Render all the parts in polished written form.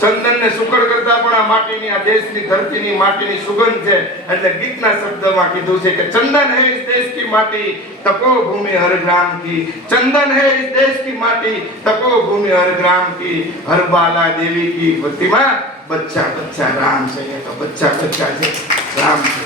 ચંદન ને સુકડ કરતા પણ આ માટીની, આ દેશની ધરતીની માટીની સુગંધ છે। એટલે ગીતના શબ્દમાં કીધું છે કે ચંદન હે इस देश की माटी तपोभूमि हर ग्राम की, चंदन है इस देश की माटी तपोभूमि हर ग्राम की, हर बाला देवी की प्रतिमा बच्चा बच्चा राम છે। તો બચ્ચા બચ્ચા છે, રામ છે।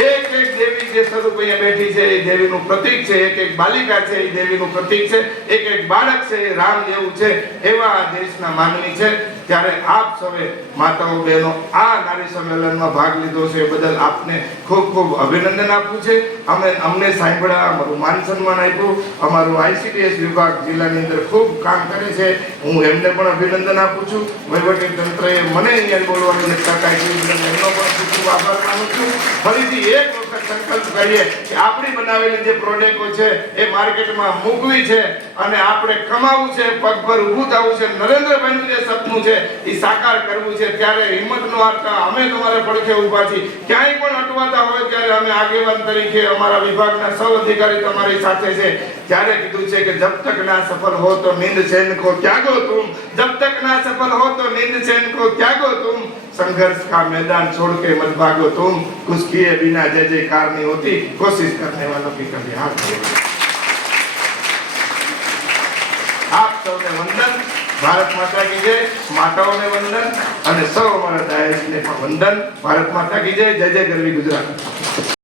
એક એક દેવી જે સ્વરૂપ અહીંયા બેઠી છે એ દેવીનું પ્રતીક છે, એક એક બાલિકા છે એ દેવીનું પ્રતીક છે, એક એક બાળક છે એ રામ જેવું છે। એવા આ દેશના માનવી છે। ત્યારે આપ સૌએ માતાઓ બહેનો આ નારી સંમેલનમાં ભાગ લીધો છે એ બદલ આપને ખૂબ ખૂબ અભિનંદન આપું છે। અમને સાંભળ્યા, અમારું માન સન્માન આપ્યું। અમારું આઈસીડીએસ વિભાગ જિલ્લાની અંદર ખૂબ કામ કરે છે, હું એમને પણ અભિનંદન આપું છું। વહીવટી તંત્રએ મને અહીંયા બોલવાની જે તક આપી એમનો પણ ખૂબ ખૂબ આભાર માનું છું। ફરીથી એક વખત સંકલ્પ કરીએ કે આપણી બનાવેલી જે પ્રોડક્ટો છે એ માર્કેટમાં મૂકવી છે અને આપણે કમાવું છે, પગભર ઊભું થવું છે। નરેન્દ્રભાઈનું જે સપનું છે એ સાકાર કરવું છે। ત્યારે હિંમત નો હારતા અમે તમારા પડખે ઊભા છીએ। ક્યાંય પણ અટવાતા હોય ત્યારે અમે આગેવાન તરીકે અમારા વિભાગના સૌ અધિકારી તમારી સાથે છે। ત્યારે કીધું છે કે જબ તક ના સફળ હો તો નીંદ ચैन को त्यागो तुम, जब तक ना सफल हो तो नींद चैन को त्यागो तुम, संघर्ष का मैदान छोड़ के मत भागो तुम, कुछ किए बिना जय जयकार नहीं होती, कोशिश करने वालों की कभी हार नहीं होती। आप સૌને વંદન। ભારત માતા કી જય। માતાઓને વંદન અને સૌ અમારા દાયજને પણ વંદન। ભારત માતા કી જય। જય જય ગરવી ગુજરાત।